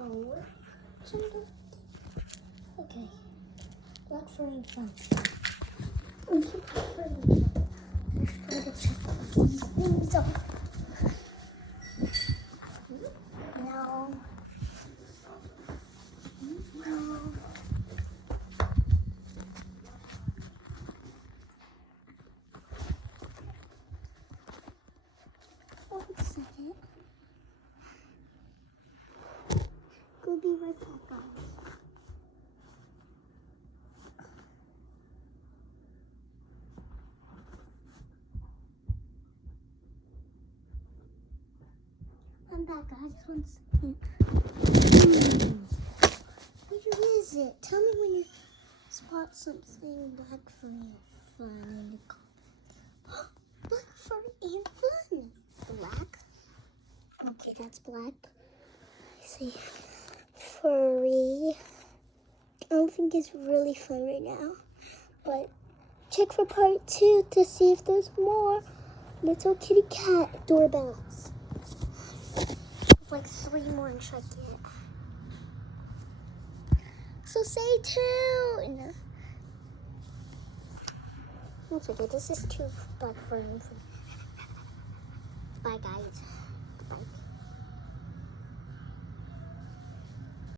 4. Okay. Black furry fun. We keep furry fun. Let's try to check all these things out. No. No. One second. We'll be right back, guys. I'm back, guys. One second. Where is it? Tell me when you spot something black furry and fun in the comments. Black furry and fun. Black? Okay, that's black. I see. Furry. I don't think it's really fun right now. But check for part 2 to see if there's more little kitty cat doorbells. Like 3 more and check it. So stay tuned. That's okay. This is too black for me. Bye, guys.